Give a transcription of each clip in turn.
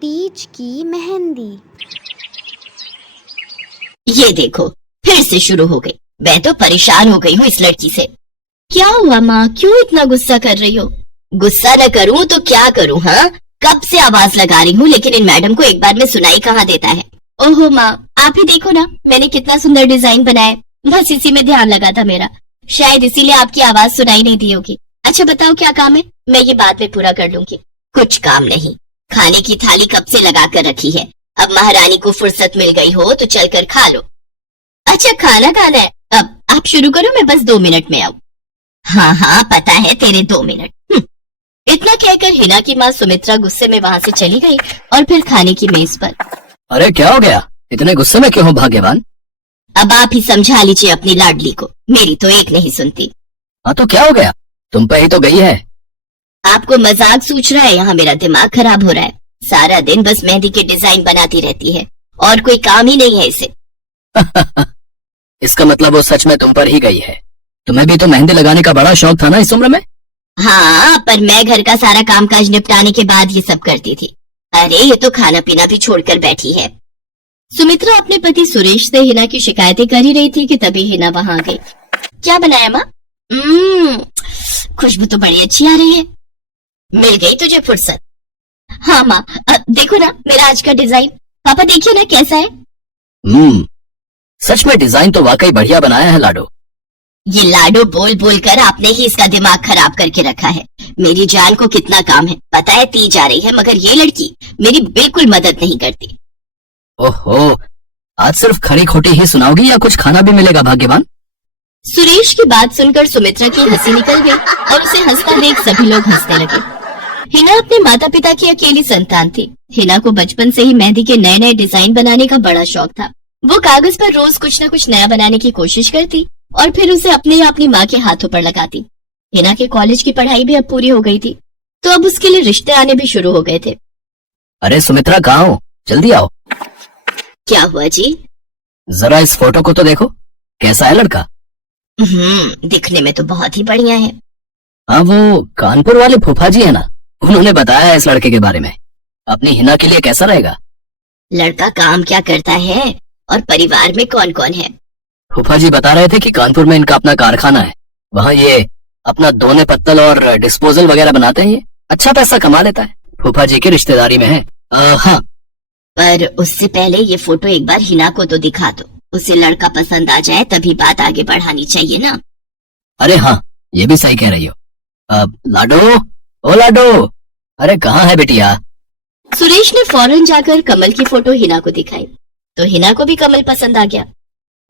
तीज की मेहंदी। ये देखो फिर से शुरू हो गई। मैं तो परेशान हो गई हूँ इस लड़की से। क्या हुआ माँ, क्यों इतना गुस्सा कर रही हो? गुस्सा न करूँ तो क्या करूँ? हाँ, कब से आवाज लगा रही हूँ लेकिन इन मैडम को एक बार में सुनाई कहाँ देता है। ओहो माँ, आप ही देखो ना मैंने कितना सुंदर डिजाइन बनाया, बस इसी में ध्यान लगा था मेरा, शायद इसीलिए आपकी आवाज सुनाई नहीं दी होगी। अच्छा बताओ क्या काम है, मैं ये बाद में पूरा कर लूंगी। कुछ काम नहीं, खाने की थाली कब से लगा कर रखी है, अब महारानी को फुर्सत मिल गई हो तो चलकर खा लो। अच्छा खाना खाना है, अब आप शुरू करो, मैं बस 2 मिनट में आऊँ। हाँ हाँ पता है तेरे 2 मिनट। इतना कहकर हिना की माँ सुमित्रा गुस्से में वहाँ से चली गई और फिर खाने की मेज पर। अरे क्या हो गया, इतने गुस्से में क्यों हो भाग्यवान? अब आप ही समझा लीजिए अपनी लाडली को, मेरी तो एक नहीं सुनती। हाँ तो क्या हो गया, तुम पे ही तो गई है। आपको मजाक सूझ रहा है? यहाँ मेरा दिमाग खराब हो रहा है, सारा दिन बस मेहंदी के डिजाइन बनाती रहती है और कोई काम ही नहीं है इसे। इसका मतलब वो सच में तुम पर ही गई है। तुम्हें भी तो मेहंदी लगाने का बड़ा शौक था ना इस उम्र में? हाँ, पर मैं घर का सारा कामकाज निपटाने के बाद ये सब करती थी। अरे ये तो खाना पीना भी छोड़कर बैठी है। सुमित्रा अपने पति सुरेश से हिना की शिकायतें कर ही रही थी कि तभी हिना वहां आ गई। क्या बनाया माँ? खुशबू तो बड़ी अच्छी आ रही है। मिल गई तुझे फुर्सत? हाँ माँ, देखो ना मेरा आज का डिजाइन, पापा देखिए ना कैसा है। सच में डिजाइन तो वाकई बढ़िया बनाया है लाडो। ये लाडो बोल बोल कर आपने ही इसका दिमाग खराब करके रखा है। मेरी जान को कितना काम है, पता है तीज आ रही है, मगर ये लड़की मेरी बिल्कुल मदद नहीं करती। ओहो, आज सिर्फ खरी खोटी ही सुनाओगी या कुछ खाना भी मिलेगा भाग्यवान? सुरेश की बात सुनकर सुमित्रा की हंसी निकल गई और उसे हंसता देख सभी लोग हंसने लगे। हिना अपने माता पिता की अकेली संतान थी। हिना को बचपन से ही मेहंदी के नए नए डिजाइन बनाने का बड़ा शौक था। वो कागज पर रोज कुछ न कुछ नया बनाने की कोशिश करती और फिर उसे अपने या अपनी माँ के हाथों पर लगाती। हिना के कॉलेज की पढ़ाई भी अब पूरी हो गई थी, तो अब उसके लिए रिश्ते आने भी शुरू हो गए थे। अरे सुमित्रा कहाँ हो, जल्दी आओ। क्या हुआ जी? जरा इस फोटो को तो देखो, कैसा है लड़का? दिखने में तो बहुत ही बढ़िया है। हाँ वो कानपुर वाले फूफा जी है ना, उन्होंने बताया है इस लड़के के बारे में। अपनी हिना के लिए कैसा रहेगा? लड़का काम क्या करता है और परिवार में कौन कौन है? फूफा जी बता रहे थे कि कानपुर में इनका अपना कारखाना है, वहाँ ये अपना दोने पत्तल और डिस्पोजल वगैरह बनाते हैं। ये अच्छा पैसा कमा लेता है, फूफा जी की रिश्तेदारी में है। हाँ, पर उससे पहले ये फोटो एक बार हिना को तो दिखा दो, उसे लड़का पसंद आ जाए तभी बात आगे बढ़ानी चाहिए ना। अरे हाँ, ये भी सही कह रही हो। लाडो, ओ लाडो, अरे कहाँ है बेटिया? सुरेश ने फौरन जाकर कमल की फोटो हिना को दिखाई तो हिना को भी कमल पसंद आ गया।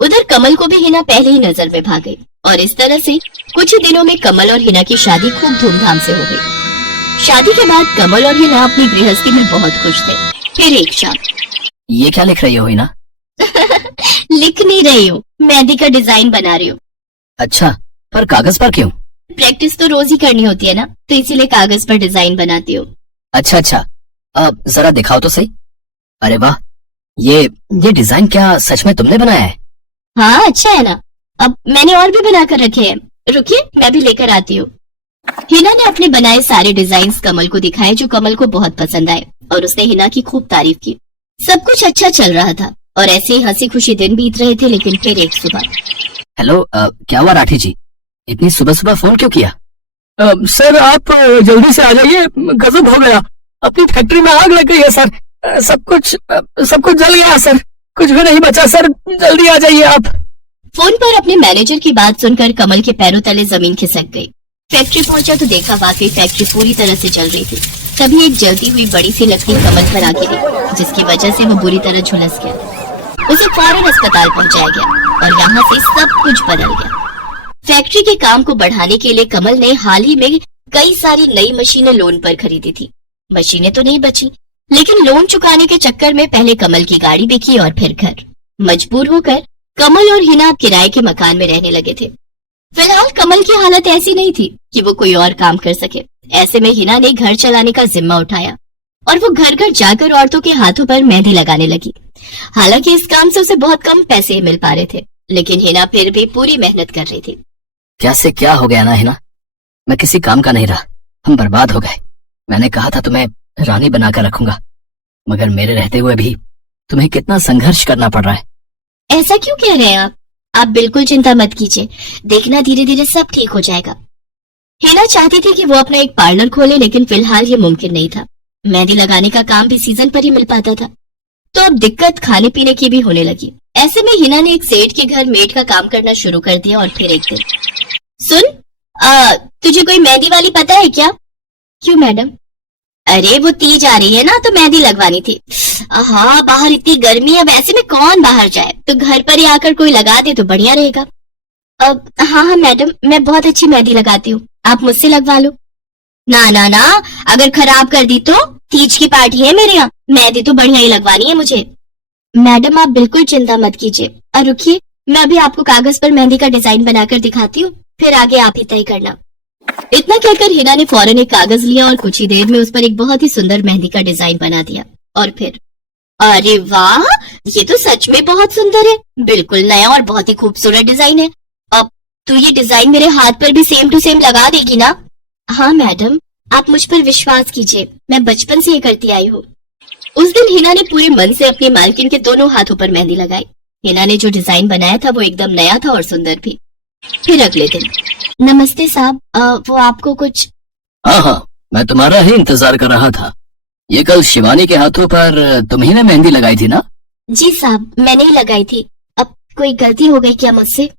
उधर कमल को भी हिना पहले ही नजर में भा गई और इस तरह से कुछ ही दिनों में कमल और हिना की शादी खूब धूमधाम से हो गई। शादी के बाद कमल और हिना अपनी गृहस्थी में बहुत खुश थे। फिर एक शाम। ये क्या लिख रही हो हिना? लिख नहीं रही हूँ, मेहंदी का डिजाइन बना रही हूँ। अच्छा, पर कागज पर क्यों? प्रैक्टिस तो रोज ही करनी होती है ना, तो इसीलिए कागज पर डिजाइन बनाती हूँ। अच्छा, अब जरा दिखाओ तो सही। अरे वाह, ये डिजाइन क्या सच में तुमने बनाया है? हाँ अच्छा है ना, अब मैंने और भी बना कर रखे हैं, रुकिए मैं भी लेकर आती हूँ। हिना ने अपने बनाए सारे डिजाइन्स कमल को दिखाए जो कमल को बहुत पसंद आए और उसने हिना की खूब तारीफ की। सब कुछ अच्छा चल रहा था और ऐसे ही हंसी खुशी दिन बीत रहे थे। लेकिन फिर एक सुबह। हेलो, क्या हुआ राठी जी, इतनी सुबह सुबह फोन क्यों किया? सर आप जल्दी से आ जाइए, गजब हो गया, अपनी फैक्ट्री में आग लग गई है सर, सब कुछ जल गया सर, कुछ भी नहीं बचा सर, जल्दी आ जाइए आप। फोन पर अपने मैनेजर की बात सुनकर कमल के पैरों तले जमीन खिसक गई। फैक्ट्री पहुंचा तो देखा वाकई फैक्ट्री पूरी तरह से जल रही थी। तभी एक जलती हुई बड़ी सी लकड़ी कमल पर आ गिरी, जिसकी वजह से वो बुरी तरह झुलस गया। उसे फौरन अस्पताल पहुंचाया गया और यहाँ से सब कुछ बदल गया। फैक्ट्री के काम को बढ़ाने के लिए कमल ने हाल ही में कई सारी नई मशीनें लोन पर खरीदी थी। मशीनें तो नहीं बची, लेकिन लोन चुकाने के चक्कर में पहले कमल की गाड़ी बिकी और फिर घर। मजबूर होकर कमल और हिना किराए के मकान में रहने लगे थे। फिलहाल कमल की हालत ऐसी नहीं थी कि वो कोई और काम कर सके। ऐसे में हिना ने घर चलाने का जिम्मा उठाया और वो घर घर जाकर औरतों के हाथों पर मेहंदी लगाने लगी। हालांकि इस काम से उसे बहुत कम पैसे मिल पा रहे थे, लेकिन हिना फिर भी पूरी मेहनत कर रही थी। क्या से क्या हो गया ना हिना, मैं किसी काम का नहीं रहा, हम बर्बाद हो गए। मैंने कहा था तुम्हें रानी बनाकर रखूंगा, मगर मेरे रहते हुए भी तुम्हें कितना संघर्ष करना पड़ रहा है। ऐसा क्यों कह रहे हैं आप बिल्कुल चिंता मत कीजिए, देखना धीरे धीरे सब ठीक हो जाएगा। हिना चाहती थी कि वो अपना एक पार्लर खोले, लेकिन फिलहाल ये मुमकिन नहीं था। मेहंदी लगाने का काम भी सीजन पर ही मिल पाता था, तो अब दिक्कत खाने पीने की भी होने लगी। ऐसे में हिना ने एक सेठ के घर मेड का काम करना शुरू कर दिया। और फिर एक दिन, सुन, तुझे कोई मेहंदी वाली पता है क्या? क्यों मैडम? अरे वो तीज आ रही है ना, तो मेहंदी लगवानी थी। हाँ, बाहर इतनी गर्मी है, वैसे में कौन बाहर जाए, तो घर पर ही आकर कोई लगा दे तो बढ़िया रहेगा। अब हाँ मैडम, मैं बहुत अच्छी मेहंदी लगाती हूँ, आप मुझसे लगवा लो। ना ना ना, अगर खराब कर दी तो? तीज की पार्टी है मेरे यहाँ, मेहंदी तो बढ़िया ही लगवानी है मुझे। मैडम आप बिल्कुल चिंता मत कीजिए, और रुकिए, मैं अभी आपको कागज पर मेहंदी का डिजाइन बनाकर दिखाती हूँ, फिर आगे आप ही तय करना। इतना कहकर हिना ने फौरन एक कागज लिया और कुछ ही देर में उस पर एक बहुत ही सुंदर मेहंदी का डिजाइन बना दिया। और फिर, अरे वाह, ये तो सच में बहुत सुंदर है, बिल्कुल नया और बहुत ही खूबसूरत डिजाइन है। अब तो ये डिजाइन मेरे हाथ पर भी सेम टू सेम लगा देगी ना? हाँ मैडम, आप मुझ पर विश्वास कीजिए, मैं बचपन से ये करती आई हूँ। उस दिन हिना ने पूरे मन से अपनी मालकिन के दोनों हाथों पर मेहंदी लगाई। हिना ने जो डिजाइन बनाया था वो एकदम नया था और सुंदर भी। फिर अगले दिन, नमस्ते साहब, वो आपको कुछ? हाँ, मैं तुम्हारा ही इंतजार कर रहा था। ये कल शिवानी के हाथों पर तुम्ही ने मेहंदी लगाई थी ना? जी साहब, मैंने ही लगाई थी। अब कोई गलती हो गई क्या मुझसे?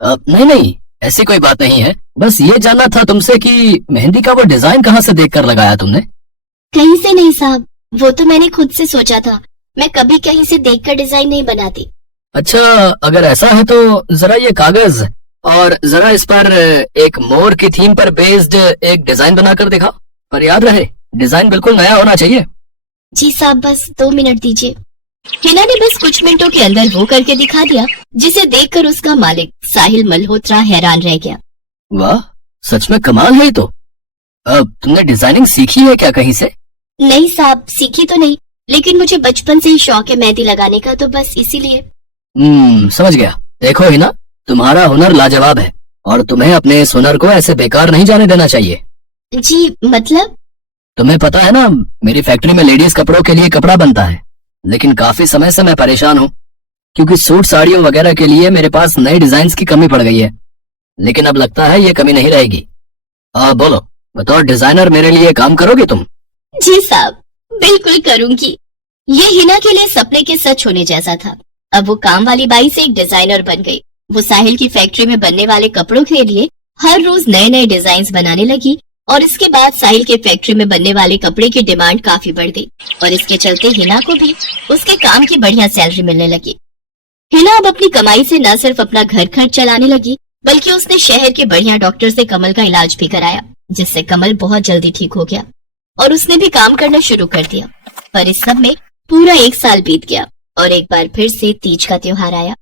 नहीं, ऐसी कोई बात नहीं है। बस ये जानना था तुमसे कि मेहंदी का वो डिजाइन कहाँ से देखकर लगाया तुमने? कहीं से नहीं साहब, वो तो मैंने खुद से सोचा था, मैं कभी कहीं से देखकर डिजाइन नहीं बनाती। अच्छा, अगर ऐसा है तो जरा ये कागज और जरा इस पर एक मोर की थीम पर बेस्ड एक डिजाइन बनाकर दिखा, पर याद रहे डिजाइन बिल्कुल नया होना चाहिए। जी साहब, बस 2 मिनट दीजिए। हिना ने बस कुछ मिनटों के अंदर वो करके दिखा दिया, जिसे देखकर उसका मालिक साहिल मल्होत्रा हैरान रह गया। वाह, सच में कमाल है ये तो। अब तुमने डिजाइनिंग सीखी है क्या कहीं से? नहीं साहब, सीखी तो नहीं, लेकिन मुझे बचपन से ही शौक है मेहंदी लगाने का, तो बस इसीलिए। समझ गया। देखो हिना, तुम्हारा हुनर लाजवाब है और तुम्हें अपने इस हुनर को ऐसे बेकार नहीं जाने देना चाहिए। जी मतलब? तुम्हें पता है ना, मेरी फैक्ट्री में लेडीज कपड़ों के लिए कपड़ा बनता है, लेकिन काफी समय से मैं परेशान हूँ क्योंकि सूट साड़ियों वगैरह के लिए मेरे पास नए डिजाइन की कमी पड़ गई है। लेकिन अब लगता है ये कमी नहीं रहेगी। बोलो, बतौर डिजाइनर मेरे लिए काम करोगे तुम? जी साहब, बिल्कुल करूंगी। ये हिना के लिए सपने के सच होने जैसा था। अब वो काम वाली बाई से एक डिजाइनर बन गई। वो साहिल की फैक्ट्री में बनने वाले कपड़ों के लिए हर रोज नए नए डिजाइन बनाने लगी और इसके बाद साहिल के फैक्ट्री में बनने वाले कपड़े की डिमांड काफी बढ़ गई और इसके चलते हिना को भी उसके काम की बढ़िया सैलरी मिलने लगी। हिना अब अपनी कमाई से न सिर्फ अपना घर खर्च चलाने लगी, बल्कि उसने शहर के बढ़िया डॉक्टर से कमल का इलाज भी कराया, जिससे कमल बहुत जल्दी ठीक हो गया और उसने भी काम करना शुरू कर दिया। पर इस सब में पूरा 1 साल बीत गया और एक बार फिर से तीज का त्योहार आया।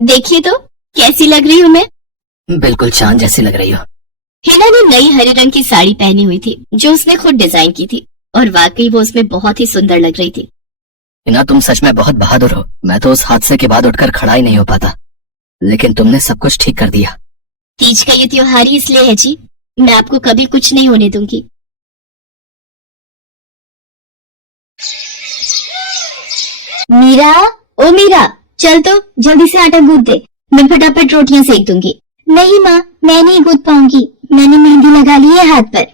देखिए तो कैसी लग रही हूँ मैं? बिल्कुल चांद जैसी लग रही हो। हिना ने नई हरे रंग की साड़ी पहनी हुई थी जो उसने खुद डिजाइन की थी और वाकई वो उसमें बहुत ही सुंदर लग रही थी। हिना, तुम सच में बहुत बहादुर हो। मैं तो उस हादसे के बाद उठकर खड़ा ही नहीं हो पाता, लेकिन तुमने सब कुछ ठीक कर दिया। तीज का ये त्योहार ही इसलिए है जी, मैं आपको कभी कुछ नहीं होने दूंगी। मीरा, ओ मीरा, चल तो जल्दी से आटा गूंथ दे, मैं फटाफट रोटियां सेक दूंगी। नहीं माँ, मैं नहीं गूंथ पाऊंगी, मैंने मेहंदी लगा ली है हाथ पर।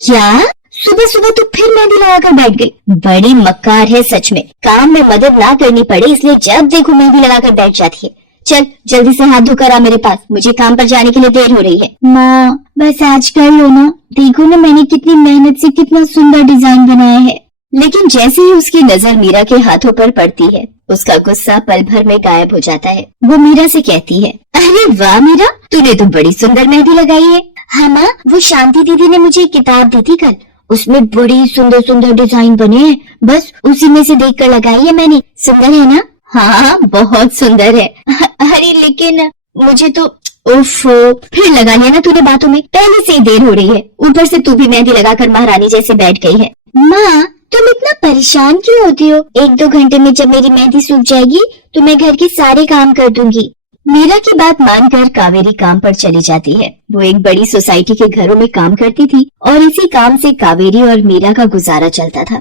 क्या? सुबह सुबह तू फिर मेहंदी लगाकर बैठ गई? बड़ी मक्कार है सच में, काम में मदद ना करनी पड़े इसलिए जब देखो मेहंदी लगाकर बैठ जाती है। चल जल्दी से हाथ धोकर आ मेरे पास, मुझे काम पर जाने के लिए देर हो रही है। माँ बस आज कर लो ना, देखो ना मैंने कितनी मेहनत से कितना सुंदर डिजाइन बनाया है। लेकिन जैसे ही उसकी नजर मीरा के हाथों पर पड़ती है, उसका गुस्सा पल भर में गायब हो जाता है। वो मीरा से कहती है, अरे वाह मीरा, तूने तो बड़ी सुंदर मेहंदी लगाई है। हाँ माँ, वो शांति दीदी ने मुझे एक किताब दी थी कल, उसमें बड़ी सुंदर सुंदर डिजाइन बने हैं, बस उसी में से देखकर लगाई है मैंने। सुंदर है ना? हाँ बहुत सुंदर है। अरे लेकिन मुझे तो उफ़, फिर लगा लिया ना तूने बातों में, पहले से ही देर हो रही है, ऊपर से तू भी मेहंदी लगाकर महारानी जैसे बैठ गई है। माँ तुम इतना परेशान क्यों होती हो? 1-2 घंटे में जब मेरी मेहंदी सूख जाएगी तो मैं घर के सारे काम कर दूंगी। मीरा की बात मानकर कावेरी काम पर चली जाती है। वो एक बड़ी सोसाइटी के घरों में काम करती थी और इसी काम से कावेरी और मीरा का गुजारा चलता था।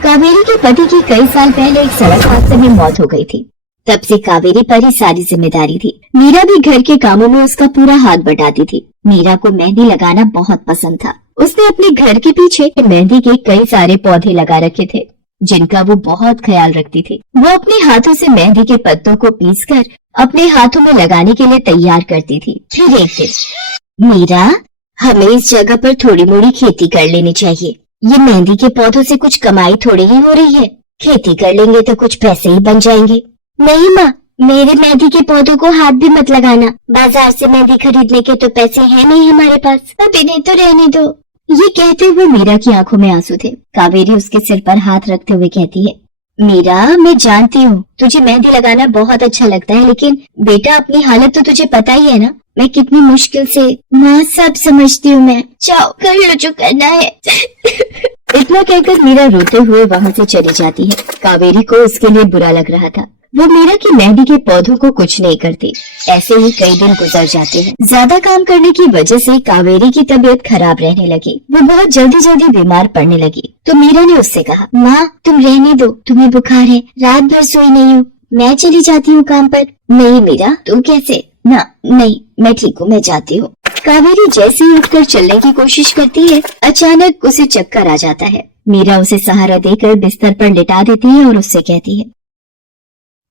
कावेरी के पति की कई साल पहले एक सड़क हादसे में मौत हो गई थी। तब से कावेरी पर ही सारी जिम्मेदारी थी। मीरा भी घर के कामों में उसका पूरा हाथ बटाती थी। मीरा को मेहंदी लगाना बहुत पसंद था। उसने अपने घर के पीछे मेहंदी के कई सारे पौधे लगा रखे थे, जिनका वो बहुत ख्याल रखती थी। वो अपने हाथों से मेहंदी के पत्तों को पीसकर अपने हाथों में लगाने के लिए तैयार करती थी। फिर एक दिन, मीरा, हमें इस जगह पर थोड़ी मोड़ी खेती कर लेनी चाहिए। ये मेहंदी के पौधों से कुछ कमाई थोड़ी ही हो रही है। खेती कर लेंगे तो कुछ पैसे ही बन जाएंगे। नहीं माँ, मेरे मेहंदी के पौधों को हाथ भी मत लगाना। बाजार से मेहंदी खरीदने के तो पैसे हैं नहीं हमारे पास। अब इन्हें तो रहने दो। ये कहते हुए मीरा की आंखों में आंसू थे। कावेरी उसके सिर पर हाथ रखते हुए कहती है, मीरा, मैं जानती हूँ तुझे मेहंदी लगाना बहुत अच्छा लगता है, लेकिन बेटा अपनी हालत तो तुझे पता ही है ना। मैं कितनी मुश्किल से। माँ, सब समझती हूँ मैं। जाओ कर लो जो करना है। इतना कहकर मीरा रोते हुए वहाँ से चली जाती है। कावेरी को उसके लिए बुरा लग रहा था। वो मीरा की मेहंदी के पौधों को कुछ नहीं करती। ऐसे ही कई दिन गुजर जाते हैं। ज्यादा काम करने की वजह से कावेरी की तबीयत खराब रहने लगी। वो बहुत जल्दी जल्दी बीमार पड़ने लगी। तो मीरा ने उससे कहा, माँ, तुम रहने दो, तुम्हें बुखार है, रात भर सोई नहीं हूँ, मैं चली जाती हूँ काम पर। नहीं मीरा, तुम कैसे? ना, नहीं, मैं ठीक हूँ, मैं जाती हूँ। कावेरी जैसे ही उठकर चलने की कोशिश करती है, अचानक उसे चक्कर आ जाता है। मीरा उसे सहारा देकर बिस्तर पर लिटा देती है और उससे कहती है,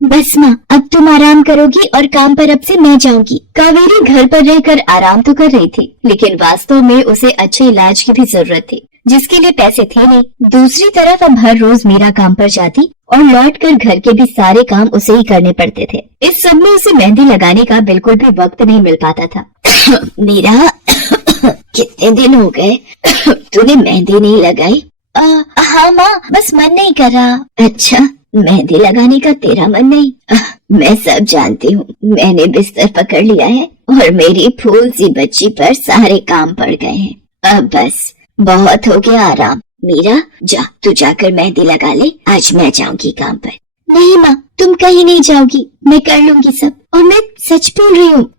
बस माँ, अब तुम आराम करोगी और काम पर अब से मैं जाऊंगी। कावेरी घर पर रहकर आराम तो कर रही थी, लेकिन वास्तव में उसे अच्छे इलाज की भी जरूरत थी, जिसके लिए पैसे थे नहीं। दूसरी तरफ अब हर रोज मीरा काम पर जाती और लौटकर घर के भी सारे काम उसे ही करने पड़ते थे। इस सब में उसे मेहंदी लगाने का बिल्कुल भी वक्त नहीं मिल पाता था। मीरा, कितने दिन हो गए तूने मेहंदी नहीं लगाई? हाँ माँ, बस मन नहीं कर रहा। अच्छा, मेहंदी लगाने का तेरा मन नहीं? मैं सब जानती हूँ। मैंने बिस्तर पकड़ लिया है और मेरी फूल सी बच्ची पर सारे काम पड़ गए हैं। अब बस बहुत हो गया आराम। मीरा, जा, तू जाकर मेहंदी लगा ले। आज मैं जाऊंगी काम पर। नहीं माँ, तुम कहीं नहीं जाओगी, मैं कर लूंगी सब। और मैं सच बोल रही हूँ,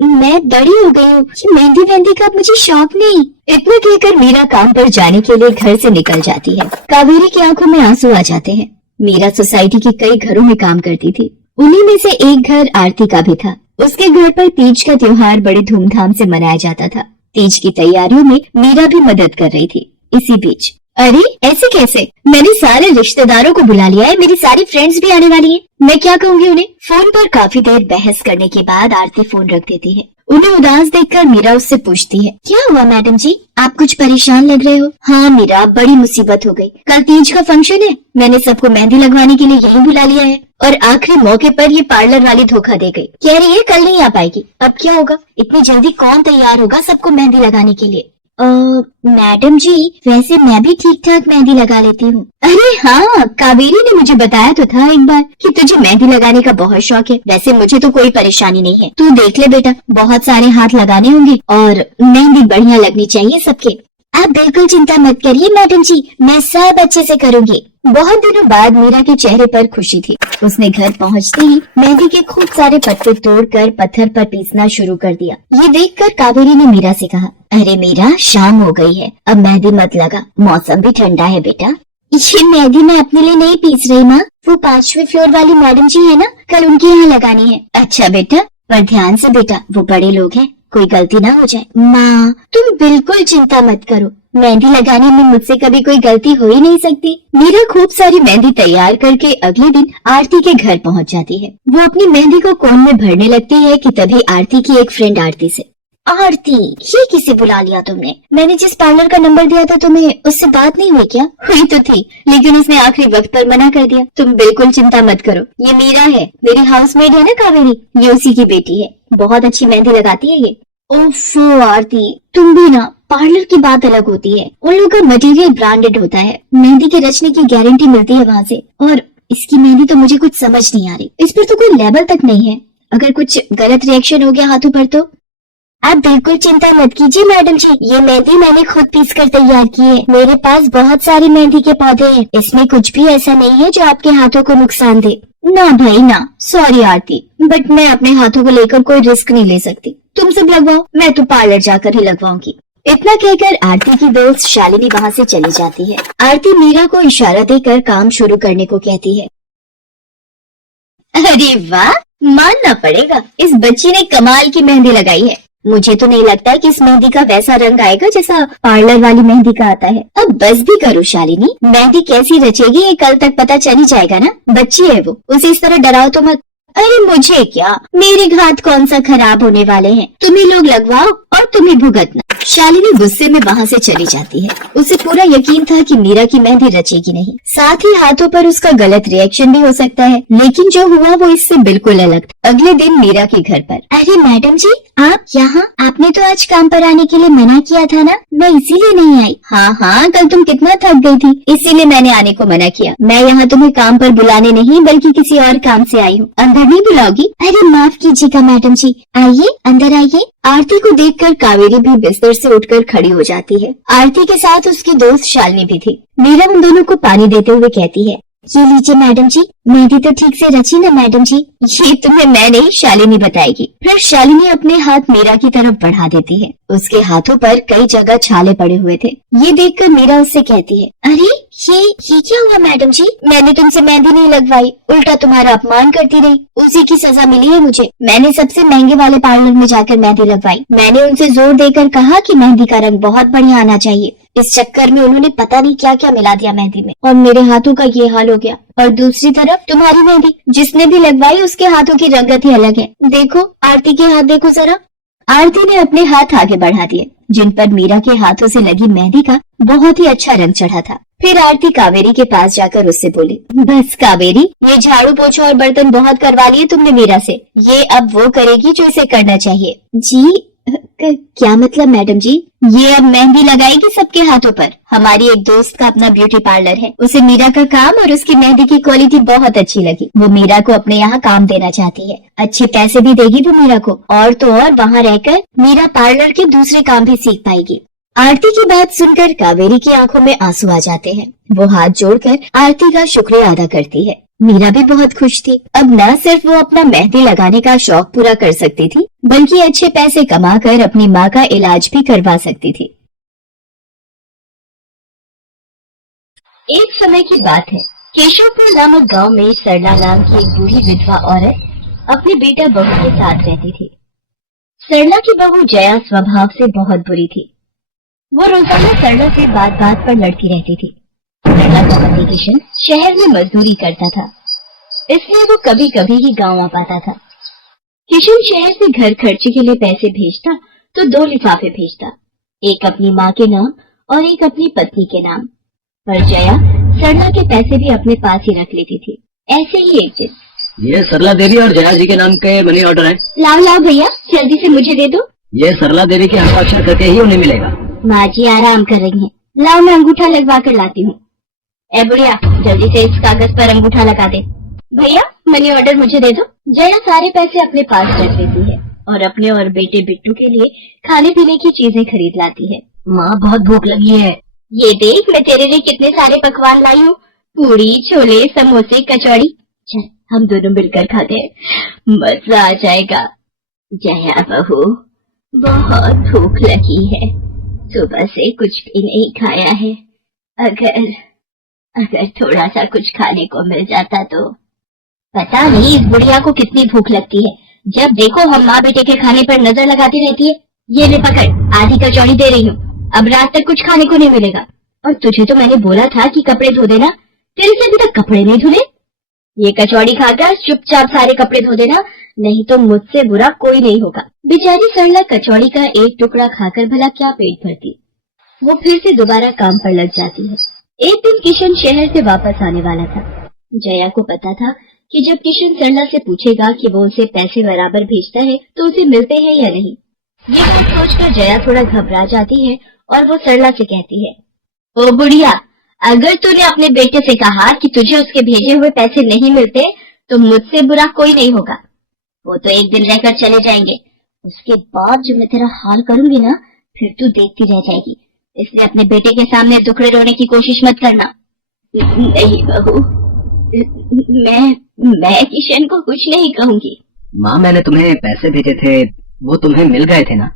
मैं बड़ी हो गई हूँ। ये मेहंदी का मुझे शौक नहीं। इतना कहकर मीरा काम पर जाने के लिए घर से निकल जाती है। कावेरी की आंखों में आंसू आ जाते हैं। मीरा सोसाइटी के कई घरों में काम करती थी। उन्हीं में से एक घर आरती का भी था। उसके घर पर तीज का त्योहार बड़े धूमधाम से मनाया जाता था। तीज की तैयारियों में मीरा भी मदद कर रही थी। इसी बीच, अरे ऐसे कैसे? मैंने सारे रिश्तेदारों को बुला लिया है, मेरी सारी फ्रेंड्स भी आने वाली हैं। मैं क्या कहूँगी उन्हें? फोन पर काफी देर बहस करने के बाद आरती फोन रख देती है। उन्हें उदास देखकर मीरा उससे पूछती है, क्या हुआ मैडम जी, आप कुछ परेशान लग रहे हो? हाँ मीरा, बड़ी मुसीबत हो गई। कल तीज का फंक्शन है, मैंने सबको मेहंदी लगवाने के लिए यहीं बुला लिया है और आखिरी मौके पर ये पार्लर वाली धोखा दे गई। कह रही है कल नहीं आ पाएगी। अब क्या होगा? इतनी जल्दी कौन तैयार होगा सबको मेहंदी लगाने के लिए? मैडम जी, वैसे मैं भी ठीक ठाक मेहंदी लगा लेती हूँ। अरे हाँ, कावेरी ने मुझे बताया तो था एक बार कि तुझे मेहंदी लगाने का बहुत शौक है। वैसे मुझे तो कोई परेशानी नहीं है। तू देख ले बेटा, बहुत सारे हाथ लगाने होंगे और मेहंदी बढ़िया लगनी चाहिए सबके। आप बिल्कुल चिंता मत करिए मैडम जी, मैं सब अच्छे से करूँगी। बहुत दिनों बाद मीरा के चेहरे पर खुशी थी। उसने घर पहुंचते ही मेहंदी के खूब सारे पत्ते तोड़कर पत्थर पर पीसना शुरू कर दिया। ये देखकर कावेरी ने मीरा से कहा, अरे मीरा, शाम हो गई है, अब मेहंदी मत लगा, मौसम भी ठंडा है बेटा। ये मेहंदी मैं अपने लिए नहीं पीस रही माँ, वो 5वें फ्लोर वाली मैडम जी है ना, कल उनके यहाँ लगानी है। अच्छा बेटा, पर ध्यान से बेटा, वो बड़े लोग हैं, कोई गलती ना हो जाए। माँ, तुम बिल्कुल चिंता मत करो, मेहंदी लगाने में मुझसे कभी कोई गलती हो ही नहीं सकती। मीरा खूब सारी मेहंदी तैयार करके अगले दिन आरती के घर पहुंच जाती है। वो अपनी मेहंदी को कोन में भरने लगती है कि तभी आरती की एक फ्रेंड आरती से, आरती, ये किसे बुला लिया तुमने? मैंने जिस पार्लर का नंबर दिया था तुम्हें, उससे बात नहीं हुई क्या? हुई तो थी, लेकिन उसने आखिरी वक्त पर मना कर दिया। तुम बिल्कुल चिंता मत करो, ये मीरा है, मेरी हाउसमेट है ना कावेरी, ये उसी की बेटी है। बहुत अच्छी मेहंदी लगाती है ये। ओफो आरती, तुम भी ना, पार्लर की बात अलग होती है, उन लोगों का मटेरियल ब्रांडेड होता है, मेहंदी के रचने की गारंटी मिलती है वहाँ से। और इसकी मेहंदी तो मुझे कुछ समझ नहीं आ रही, इस पर तो कोई लेबल तक नहीं है, अगर कुछ गलत रिएक्शन हो गया हाथों पर तो। आप बिल्कुल चिंता मत कीजिए मैडम जी, ये मेहंदी मैंने खुद पीस कर तैयार की है। मेरे पास बहुत सारी मेहंदी के पौधे हैं, इसमें कुछ भी ऐसा नहीं है जो आपके हाथों को नुकसान दे। ना भाई ना, सॉरी आरती, बट मैं अपने हाथों को लेकर कोई रिस्क नहीं ले सकती। तुम सब लगवाओ, मैं तो पार्लर जाकर ही लगवाऊंगी। इतना कहकर आरती की दोस्त शालिनी वहाँ से चली जाती है। आरती मीरा को इशारा देकर काम शुरू करने को कहती है। अरे वाह, मानना पड़ेगा, इस बच्ची ने कमाल की मेहंदी लगाई है। मुझे तो नहीं लगता कि इस मेहंदी का वैसा रंग आएगा जैसा पार्लर वाली मेहंदी का आता है। अब बस भी करो शालिनी, मेहंदी कैसी रचेगी ये कल तक पता चल ही जाएगा ना। बच्ची है वो, उसे इस तरह डराओ तो मत। अरे मुझे क्या, मेरे घात कौन सा खराब होने वाले हैं, तुम्ही लोग लगवाओ और तुम्ही भुगतना। शालिनी गुस्से में वहाँ से चली जाती है। उसे पूरा यकीन था कि मीरा की मेहंदी रचेगी नहीं, साथ ही हाथों पर उसका गलत रिएक्शन भी हो सकता है, लेकिन जो हुआ वो इससे बिल्कुल अलग था। अगले दिन मीरा के घर पर। अरे मैडम जी, आप यहाँ? आपने तो आज काम पर आने के लिए मना किया था ना, मैं इसीलिए नहीं आई। हाँ, कल तुम कितना थक गई थी, इसीलिए मैंने आने को मना किया। मैं यहाँ तुम्हें काम पर बुलाने नहीं बल्कि किसी और काम से आई हूँ। अंदर नहीं बुलाओगी? अरे माफ कीजिएगा मैडम जी, आइए अंदर आइए। आरती को देखकर कावेरी भी बिस्तर से उठकर खड़ी हो जाती है। आरती के साथ उसकी दोस्त शालिनी भी थी। मीरा उन दोनों को पानी देते हुए कहती है, ये लीजिए मैडम जी, मेहंदी तो ठीक से रची ना मैडम जी? ये तुम्हें मैं नहीं शालिनी बताएगी। फिर शालिनी अपने हाथ मीरा की तरफ बढ़ा देती है। उसके हाथों पर कई जगह छाले पड़े हुए थे। ये देखकर मीरा उससे कहती है, अरे ये क्या हुआ मैडम जी? मैंने तुमसे मेहंदी नहीं लगवाई, उल्टा तुम्हारा अपमान करती रही, उसी की सजा मिली है मुझे। मैंने सबसे महंगे वाले पार्लर में जाकर मेहंदी लगवाई। मैंने उनसे जोर देकर कहा कि मेहंदी का रंग बहुत बढ़िया आना चाहिए। इस चक्कर में उन्होंने पता नहीं क्या क्या मिला दिया मेहंदी में, और मेरे हाथों का ये हाल हो गया। और दूसरी तरफ तुम्हारी मेहंदी, जिसने भी लगवाई उसके हाथों की रंगत ही अलग है। देखो आरती के हाथ देखो जरा। आरती ने अपने हाथ आगे बढ़ा दिए, जिन पर मीरा के हाथों से लगी मेहंदी का बहुत ही अच्छा रंग चढ़ा था। फिर आरती कावेरी के पास जाकर उससे बोली, बस कावेरी, ये झाड़ू पोछा और बर्तन बहुत करवा लिए तुमने मीरा से, ये अब वो करेगी जो इसे करना चाहिए। जी क्या मतलब मैडम जी? ये अब मेहंदी लगाएगी सबके हाथों पर। हमारी एक दोस्त का अपना ब्यूटी पार्लर है, उसे मीरा का काम और उसकी मेहंदी की क्वालिटी बहुत अच्छी लगी। वो मीरा को अपने यहाँ काम देना चाहती है, अच्छे पैसे भी देगी वो मीरा को, और तो और वहाँ रहकर मीरा पार्लर के दूसरे काम भी सीख पाएगी। आरती की बात सुनकर कावेरी की आंखों में आंसू आ जाते हैं। वो हाथ जोड़कर आरती का शुक्रिया अदा करती है। मीरा भी बहुत खुश थी। अब न सिर्फ वो अपना मेहंदी लगाने का शौक पूरा कर सकती थी, बल्कि अच्छे पैसे कमाकर अपनी माँ का इलाज भी करवा सकती थी। एक समय की बात है, केशवपुर नामक गांव में सरला नाम की एक बूढ़ी विधवा औरत अपने बेटा बहू के साथ रहती थी। सरला की बहू जया स्वभाव से बहुत बुरी थी। वो रोजाना सरला से बात बात पर लड़ती रहती थी। सरला का पति किशन शहर में मजदूरी करता था, इसलिए वो कभी कभी ही गांव आ पाता था। किशन शहर से घर खर्चे के लिए पैसे भेजता तो 2 लिफाफे भेजता, एक अपनी माँ के नाम और एक अपनी पत्नी के नाम। पर जया सरला के पैसे भी अपने पास ही रख लेती थी। ऐसे ही एक दिन, ये सरला देवी और जया जी के नाम के मनी ऑर्डर है। लाओ भैया, जल्दी से मुझे दे दो। ये सरला देवी के हस्ताक्षर करके ही उन्हें मिलेगा। माँ जी आराम कर रही हैं, लाओ मैं अंगूठा लगवा कर लाती हूँ। ए बुढ़िया, जल्दी से इस कागज पर अंगूठा लगा दे। भैया मनी ऑर्डर मुझे दे दो। जया सारे पैसे अपने पास रख लेती है और अपने और बेटे बिट्टू के लिए खाने पीने की चीजें खरीद लाती है। माँ बहुत भूख लगी है। ये देख, मैं तेरे लिए कितने सारे पकवान लाई हूँ, पूरी, छोले, समोसे, कचौड़ी। चल हम दोनों मिलकर खाते हैं, मजा आ जाएगा। जया बहू, बहुत भूख लगी है, सुबह से कुछ भी नहीं खाया है। अगर थोड़ा सा कुछ खाने को मिल जाता तो। पता नहीं इस बुढ़िया को कितनी भूख लगती है, जब देखो हम माँ बेटे के खाने पर नजर लगाती रहती है। ये ले पकड़, आधी कचौड़ी दे रही हूँ, अब रात तक कुछ खाने को नहीं मिलेगा। और तुझे तो मैंने बोला था कि कपड़े धो देना, तेरे से अभी तक कपड़े नहीं धुले। ये कचौड़ी खाकर चुपचाप सारे कपड़े धो देना, नहीं तो मुझसे बुरा कोई नहीं होगा। बेचारी सरला कचौड़ी का एक टुकड़ा खाकर भला क्या पेट भरती। वो फिर से दोबारा काम पर लग जाती है। एक दिन किशन शहर से वापस आने वाला था। जया को पता था कि जब किशन सरला से पूछेगा कि वो उसे पैसे बराबर भेजता है तो उसे मिलते हैं या नहीं। ये सोचकर जया थोड़ा घबरा जाती है और वो सरला से कहती है, ओ बुढ़िया, अगर तूने अपने बेटे से कहा कि तुझे उसके भेजे हुए पैसे नहीं मिलते तो मुझसे बुरा कोई नहीं होगा। वो तो एक दिन रहकर चले जाएंगे, उसके बाद जो मैं तेरा हाल करूंगी ना, फिर तू देखती रह जाएगी। इसलिए अपने बेटे के सामने दुखड़े रोने की कोशिश मत करना। नहीं बहू, मैं किशन को कुछ नहीं कहूंगी। माँ मैंने तुम्हें पैसे भेजे थे, वो तुम्हें मिल गए थे ना?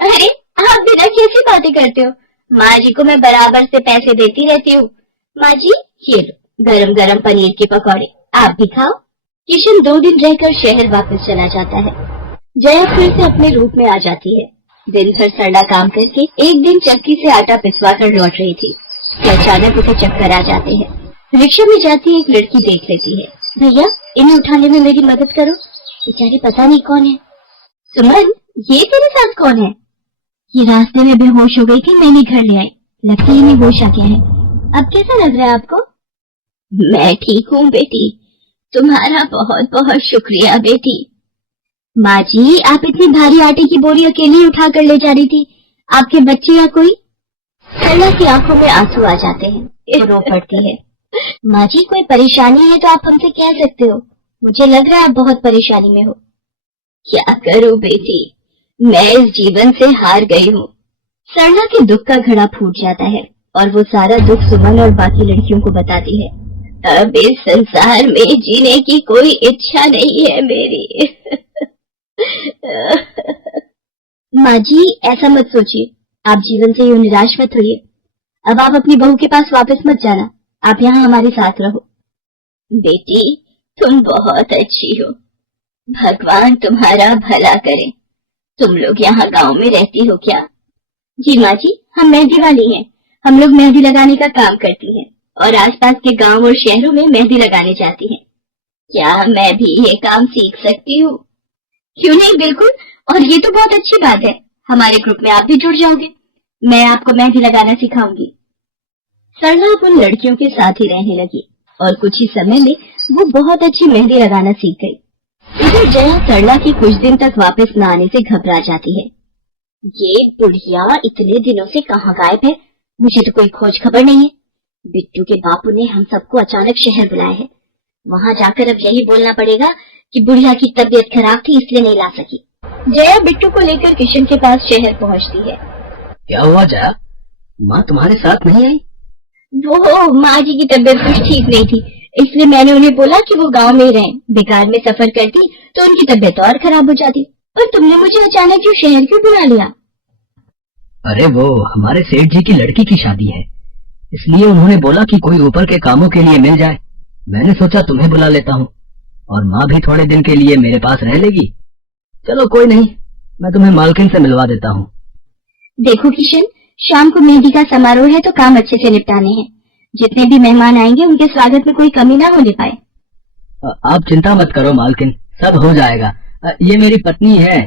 अरे आप बिना कैसी बातें करते हो? माँ जी को मैं बराबर से पैसे देती रहती हूँ। माँ जी, ये लो गरम गरम पनीर के पकौड़े, आप भी खाओ। किशन 2 दिन रहकर शहर वापस चला जाता है। जया फिर से अपने रूप में आ जाती है। दिन भर सड़ा काम करके एक दिन चक्की से आटा पिसवा कर लौट रही थी कि अचानक उसे चक्कर आ जाते हैं। रिक्शा में जाती एक लड़की देख लेती है। भैया, इन्हें उठाने में मेरी मदद करो, बेचारी पता नहीं कौन है। सुमन, ये तेरे साथ कौन है? ये रास्ते में बेहोश हो गई थी, मैंने घर ले आई, लगता है इन्हें होश आ गया है। अब कैसा लग रहा है आपको? मैं ठीक हूँ बेटी, तुम्हारा बहुत बहुत शुक्रिया बेटी। माँ जी, आप इतनी भारी आटे की बोरी अकेली उठा कर ले जा रही थी, आपके बच्चे या कोई? सरला की आंखों में आंसू आ जाते हैं, रो पड़ती है। माँ जी, कोई परेशानी है तो आप हमसे कह सकते हो, मुझे लग रहा है आप बहुत परेशानी में हो। क्या करूं बेटी, मैं इस जीवन से हार गई हूँ। सरला के दुख का घड़ा फूट जाता है और वो सारा दुख सुमन और बाकी लड़कियों को बताती है। अब इस संसार में जीने की कोई इच्छा नहीं है मेरी। माँ जी, ऐसा मत सोचिए, आप जीवन से यूं निराश मत होइए। अब आप अपनी बहू के पास वापस मत जाना, आप यहाँ हमारे साथ रहो। बेटी, तुम बहुत अच्छी हो, भगवान तुम्हारा भला करे। तुम लोग यहाँ गांव में रहती हो क्या? जी माँ जी, हम मेहंदी वाली हैं। हम लोग मेहंदी लगाने का काम करती हैं और आसपास के गांव और शहरों में मेहंदी लगाने जाती हैं। क्या मैं भी ये काम सीख सकती हूँ? क्यों नहीं, बिल्कुल, और ये तो बहुत अच्छी बात है। हमारे ग्रुप में आप भी जुड़ जाओगे, मैं आपको मेहंदी लगाना सिखाऊंगी। सरला अब उन लड़कियों के साथ ही रहने लगी और कुछ ही समय में वो बहुत अच्छी मेहंदी लगाना सीख गई। इधर जया सरला की कुछ दिन तक वापस न आने से घबरा जाती है। ये बुढ़िया इतने दिनों से कहाँ गायब है, मुझे तो कोई खोज खबर नहीं है। बिट्टू के बापू ने हम सबको अचानक शहर बुलाया है, वहाँ जाकर अब यही बोलना पड़ेगा कि बुढ़िया की तबीयत खराब थी इसलिए नहीं ला सकी। जया बिट्टू को लेकर किशन के पास शहर पहुँचती है। क्या हुआ जया, माँ तुम्हारे साथ नहीं आई? वो माँ जी की तबीयत कुछ ठीक नहीं थी, इसलिए मैंने उन्हें बोला कि वो गांव में ही रहें। बेकार में सफर करती तो उनकी तबीयत और खराब हो जाती। और तुमने मुझे अचानक क्यों शहर क्यों बुला लिया? अरे वो हमारे सेठ जी की लड़की की शादी है, इसलिए उन्होंने बोला कि कोई ऊपर के कामों के लिए मिल जाए। मैंने सोचा तुम्हें बुला लेता हूँ, और माँ भी थोड़े दिन के लिए मेरे पास रह लेगी। चलो कोई नहीं, मैं तुम्हें मालकिन से मिलवा देता हूँ। देखो किशन, शाम को मेहंदी का समारोह है तो काम अच्छे से निपटाने हैं। जितने भी मेहमान आएंगे उनके स्वागत में कोई कमी ना होने पाए। आप चिंता मत करो मालकिन, सब हो जाएगा। ये मेरी पत्नी है,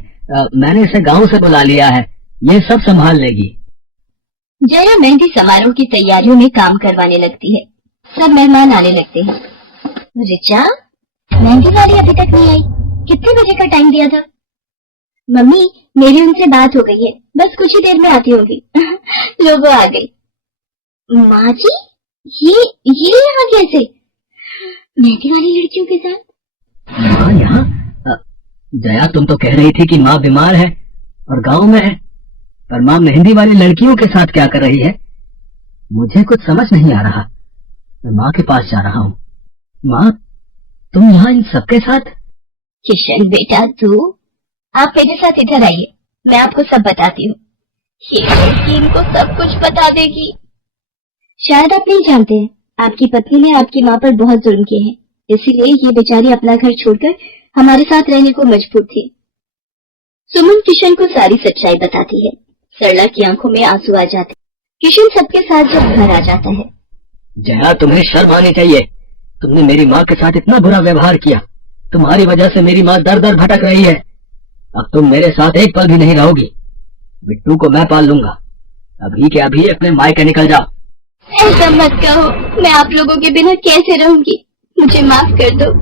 मैंने इसे गांव से बुला लिया है, ये सब संभाल लेगी। जया मेहंदी समारोह की तैयारियों में काम करवाने लगती है। सब मेहमान आने लगते हैं। रिचा, मेहंदी वाली अभी तक नहीं आई, कितने बजे का टाइम दिया था? मम्मी, मेरी उनसे बात हो गई है, बस कुछ ही देर में आती होंगी। लोगों आ गई। माँ जी, ये यहाँ कैसे? मेहंदी वाली लड़कियों के साथ? माँ यहाँ? जया, तुम तो कह रही थी कि माँ बीमार है और गांव में है, पर माँ मेहंदी वाली लड़कियों के साथ क्या कर रही है? मुझे कुछ समझ नहीं आ रहा। मैं माँ के पास जा रहा हूँ। माँ, तुम यहाँ इन सबके साथ? किशन बेटा, तू आप मेरे साथ इधर आइए, मैं आपको सब बताती हूँ। ये लड़की इनको सब कुछ बता देगी। शायद आप नहीं जानते हैं, आपकी पत्नी ने आपकी माँ पर बहुत जुल्म किए हैं, इसीलिए ये बेचारी अपना घर छोड़कर हमारे साथ रहने को मजबूर थी। सुमन किशन को सारी सच्चाई बताती है। सरला की आंखों में आंसू आ जाते। किशन सबके साथ जब घर आ जाता है। जया, तुम्हें शर्म आनी चाहिए, तुमने मेरी माँ के साथ इतना बुरा व्यवहार किया। तुम्हारी वजह से मेरी माँ दर दर भटक रही है। अब तुम मेरे साथ एक पल भी नहीं रहोगी। बिट्टू को मैं पाल लूंगा, अभी के अभी अपने मायके निकल जाओ। ऐसा मत कहो, मैं आप लोगों के बिना कैसे रहूंगी? मुझे माफ कर दो,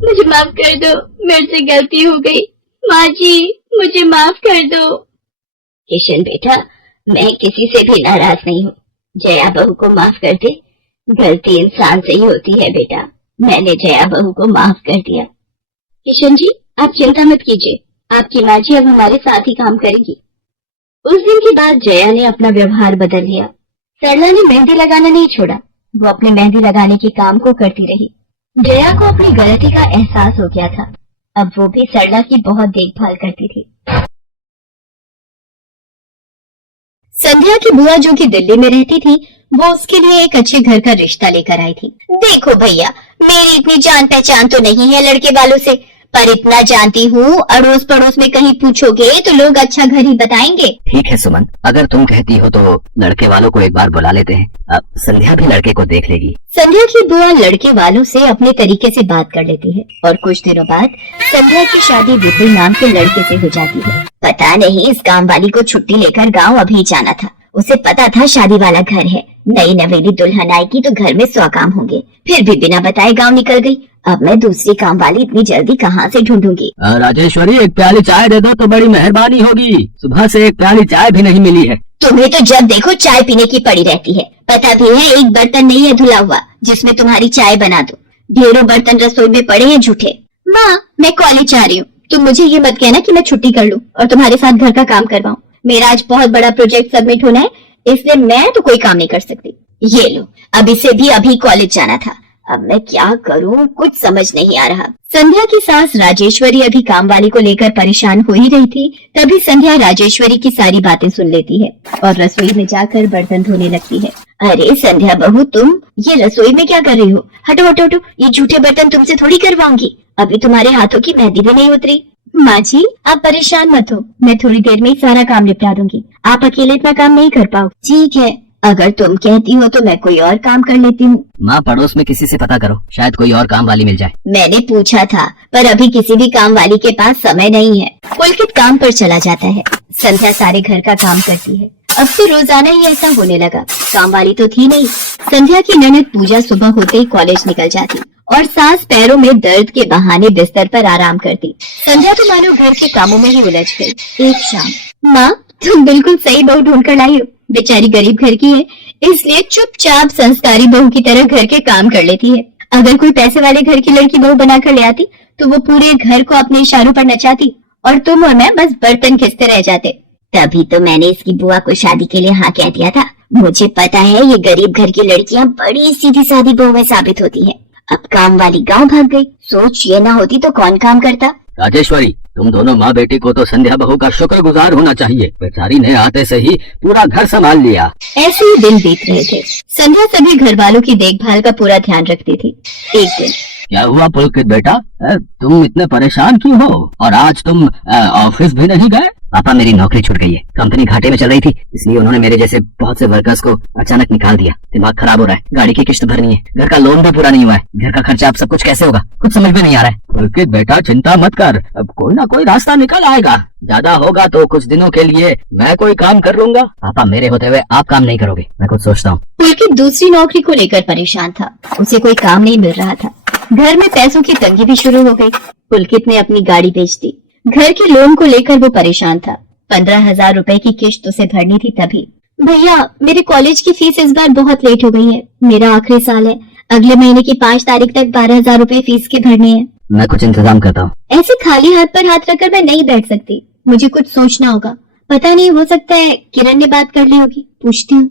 मुझे माफ कर दो, मेरे से गलती हो गई। माँ जी, मुझे माफ कर दो। किशन बेटा, मैं किसी से भी नाराज नहीं हूँ। जया बहू को माफ कर दे, गलती इंसान से ही होती है बेटा। मैंने जया बहू को माफ कर दिया। किशन जी, आप चिंता मत कीजिए, आपकी माँ जी अब हमारे साथ ही काम करेगी। उस दिन के बाद जया ने अपना व्यवहार बदल लिया। सरला ने मेहंदी लगाना नहीं छोड़ा, वो अपने मेहंदी लगाने के काम को करती रही। जया को अपनी गलती का एहसास हो गया था, अब वो भी सरला की बहुत देखभाल करती थी। संध्या की बुआ जो कि दिल्ली में रहती थी, वो उसके लिए एक अच्छे घर का रिश्ता लेकर आई थी। देखो भैया, मेरी इतनी जान पहचान तो नहीं है लड़के वालों से, पर इतना जानती हूँ, अड़ोस पड़ोस में कहीं पूछोगे तो लोग अच्छा घर ही बताएंगे। ठीक है सुमन, अगर तुम कहती हो तो लड़के वालों को एक बार बुला लेते हैं। अब संध्या भी लड़के को देख लेगी। संध्या की बुआ लड़के वालों से अपने तरीके से बात कर लेती है और कुछ दिनों बाद संध्या की शादी विपुल नाम के लड़के से हो जाती है। पता नहीं इस काम वाली को छुट्टी लेकर गाँव अभी जाना था। उसे पता था शादी वाला घर है, नई नवेली दुल्हन आएगी तो घर में 100 काम होंगे, फिर भी बिना बताए गाँव निकल गई। अब मैं दूसरी काम वाली इतनी जल्दी कहाँ से ढूंढूंगी। राजेश्वरी, एक प्याली चाय दे दो तो बड़ी मेहरबानी होगी। सुबह से एक प्याली चाय भी नहीं मिली है। तुम्हें तो जब देखो चाय पीने की पड़ी रहती है। पता भी है एक बर्तन नहीं है धुला हुआ जिसमें तुम्हारी चाय बना दो। ढेरों बर्तन रसोई में पड़े हैं झूठे। माँ, मैं कॉलेज जा रही हूँ, तुम मुझे ये मत कहना कि मैं छुट्टी कर लूँ और तुम्हारे साथ घर का काम करवाऊँ। मेरा आज बहुत बड़ा प्रोजेक्ट सबमिट होना है, इसलिए मैं तो कोई काम नहीं कर सकती। ये लो, अब इसे भी अभी कॉलेज जाना था। अब मैं क्या करूं, कुछ समझ नहीं आ रहा। संध्या की सास राजेश्वरी अभी काम वाली को लेकर परेशान हो ही रही थी, तभी संध्या राजेश्वरी की सारी बातें सुन लेती है और रसोई में जाकर बर्तन धोने लगती है। अरे संध्या बहू, तुम ये रसोई में क्या कर रही हो? हटो हटो हटो, ये झूठे बर्तन तुमसे थोड़ी करवाऊंगी। अभी तुम्हारे हाथों की मेहंदी भी नहीं उतरी। माँ जी, आप परेशान मत हो, मैं थोड़ी देर में ही सारा काम निपटा दूंगी। आप अकेले इतना काम नहीं कर पाओ। ठीक है, अगर तुम कहती हो तो मैं कोई और काम कर लेती हूँ। माँ, पड़ोस में किसी से पता करो, शायद कोई और काम वाली मिल जाए। मैंने पूछा था, पर अभी किसी भी काम वाली के पास समय नहीं है। पुलकित काम पर चला जाता है, संध्या सारे घर का काम करती है। अब तो रोजाना ही ऐसा होने लगा। काम वाली तो थी नहीं। संध्या की ननद पूजा सुबह होते ही कॉलेज निकल जाती और सास पैरों में दर्द के बहाने बिस्तर पर आराम करती। संध्या तो मानो घर के कामों में ही उलझ गई। एक शाम, माँ, तुम बिल्कुल सही बहू ढूंढ कर लाई हो। बेचारी गरीब घर की है, इसलिए चुपचाप संस्कारी बहू की तरह घर के काम कर लेती है। अगर कोई पैसे वाले घर की लड़की बहू बनाकर ले आती तो वो पूरे घर को अपने इशारों पर नचाती और तुम और मैं बस बर्तन खींचते रह जाते। तभी तो मैंने इसकी बुआ को शादी के लिए हाँ कह दिया था। मुझे पता है ये गरीब घर की लड़कियां बड़ी सीधी सादी बहू में साबित होती है। अब काम वाली गांव भाग गई। सोच ये ना होती तो कौन काम करता। राजेश्वरी, तुम दोनों माँ बेटी को तो संध्या बहू का शुक्रगुजार होना चाहिए। बेचारी ने आते से ही पूरा घर संभाल लिया। ऐसे ही दिन बीत रहे थे। संध्या सभी घर वालों की देखभाल का पूरा ध्यान रखती थी। एक दिन, क्या हुआ पुलकित बेटा, तुम इतने परेशान क्यों हो? और आज तुम ऑफिस भी नहीं गए? पापा, मेरी नौकरी छूट गई है। कंपनी घाटे में चल रही थी, इसलिए उन्होंने मेरे जैसे बहुत से वर्कर्स को अचानक निकाल दिया। दिमाग खराब हो रहा है, गाड़ी की किस्त भरनी है, घर का लोन भी पूरा नहीं हुआ है, घर का खर्चा, अब सब कुछ कैसे होगा, कुछ समझ में नहीं आ रहा है। पुलकित बेटा, चिंता मत कर, अब कोई ना कोई रास्ता निकल आएगा। ज्यादा होगा तो कुछ दिनों के लिए मैं कोई काम कर लूंगा। पापा, मेरे होते हुए आप काम नहीं करोगे, मैं खुद सोचता हूँ। पुलकित दूसरी नौकरी को लेकर परेशान था। उसे कोई काम नहीं मिल रहा था। घर में पैसों की तंगी भी शुरू हो गई। पुलकित ने अपनी गाड़ी बेच दी। घर के लोन को लेकर वो परेशान था। 15,000 रुपए की किश्त उसे भरनी थी। तभी, भैया, मेरे कॉलेज की फीस इस बार बहुत लेट हो गई है। मेरा आखिरी साल है, अगले महीने की 5 तारीख तक 12,000 रुपए फीस के भरने हैं। मैं कुछ इंतजाम करता हूँ। ऐसे खाली हाथ पर हाथ रखकर मैं नहीं बैठ सकती, मुझे कुछ सोचना होगा। पता नहीं, हो सकता है किरण ने बात कर ली होगी, पूछती हूँ।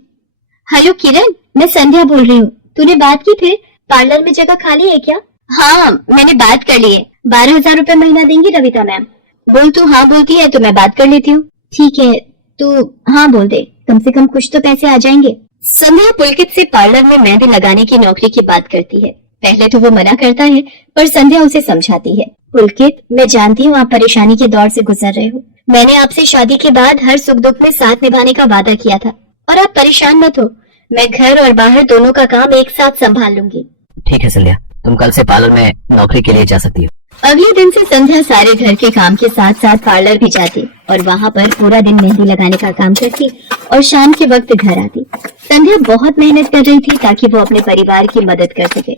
हेलो किरण, मैं संध्या बोल रही हूँ। तूने बात की फिर? पार्लर में जगह खाली है क्या? हाँ, मैंने बात कर ली है। 12,000 रुपए महीना देंगी रविता मैम। बोल, तू हाँ बोलती है तो मैं बात कर लेती हूँ। ठीक है, तू हाँ बोल दे, कम से कम कुछ तो पैसे आ जाएंगे। संध्या पुलकित से पार्लर में मेहंदी लगाने की नौकरी की बात करती है। पहले तो वो मना करता है, पर संध्या उसे समझाती है। पुलकित, मैं जानती हूँ आप परेशानी के दौर से गुजर रहे हो। मैंने आपसे शादी के बाद हर सुख दुख में साथ निभाने का वादा किया था, और आप परेशान मत हो। मैं घर और बाहर दोनों का काम एक साथ संभाल लूंगी। ठीक है संध्या, तुम कल से पार्लर में नौकरी के लिए जा सकती हो। अगले दिन से संध्या सारे घर के काम के साथ साथ पार्लर भी जाती और वहाँ पर पूरा दिन मेहंदी लगाने का काम करती और शाम के वक्त घर आती। संध्या बहुत मेहनत कर रही थी ताकि वो अपने परिवार की मदद कर सके।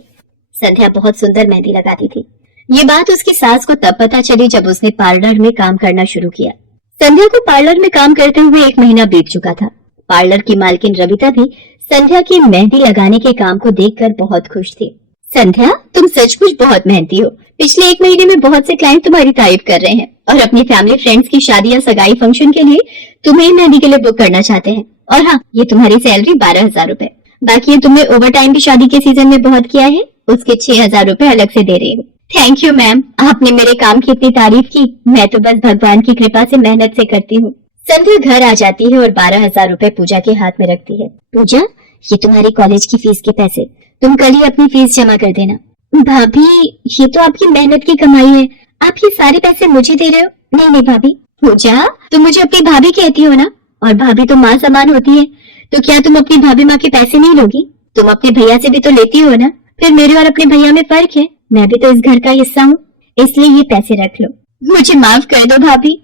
संध्या बहुत सुंदर मेहंदी लगाती थी। ये बात उसकी सास को तब पता चली जब उसने पार्लर में काम करना शुरू किया। संध्या को पार्लर में काम करते हुए 1 महीना बीत चुका था। पार्लर की मालकिन रविता भी संध्या की मेहंदी लगाने के काम को देखकर बहुत खुश थी। संध्या, तुम सचमुच बहुत मेहनती हो। पिछले 1 महीने में बहुत से क्लाइंट तुम्हारी तारीफ कर रहे हैं और अपनी फैमिली फ्रेंड्स की शादी या सगाई फंक्शन के लिए तुम्हें मेहंदी के लिए बुक करना चाहते हैं। और हाँ, ये तुम्हारी सैलरी 12,000 रुपए। बाकी ये तुमने ओवर टाइम भी शादी के सीजन में बहुत किया है, उसके 6,000 रुपए अलग से दे रही हूँ। थैंक यू मैम, आपने मेरे काम की इतनी तारीफ की। मैं तो बस भगवान की कृपा से मेहनत से करती हूँ। संध्या घर आ जाती है और 12,000 रुपए पूजा के हाथ में रखती है। पूजा, ये तुम्हारी कॉलेज की फीस के पैसे, तुम कल ही अपनी फीस जमा कर देना। भाभी, ये तो आपकी मेहनत की कमाई है, आप ये सारे पैसे मुझे दे रहे हो? नहीं नहीं भाभी। पूजा, तुम मुझे अपनी भाभी कहती हो ना, और भाभी तो माँ समान होती है, तो क्या तुम अपनी भाभी माँ के पैसे नहीं लोगी? तुम अपने भैया से भी तो लेती हो ना। फिर मेरे और अपने भैया में फर्क है, मैं भी तो इस घर का हिस्सा हूँ, इसलिए ये पैसे रख लो। मुझे माफ कर दो भाभी,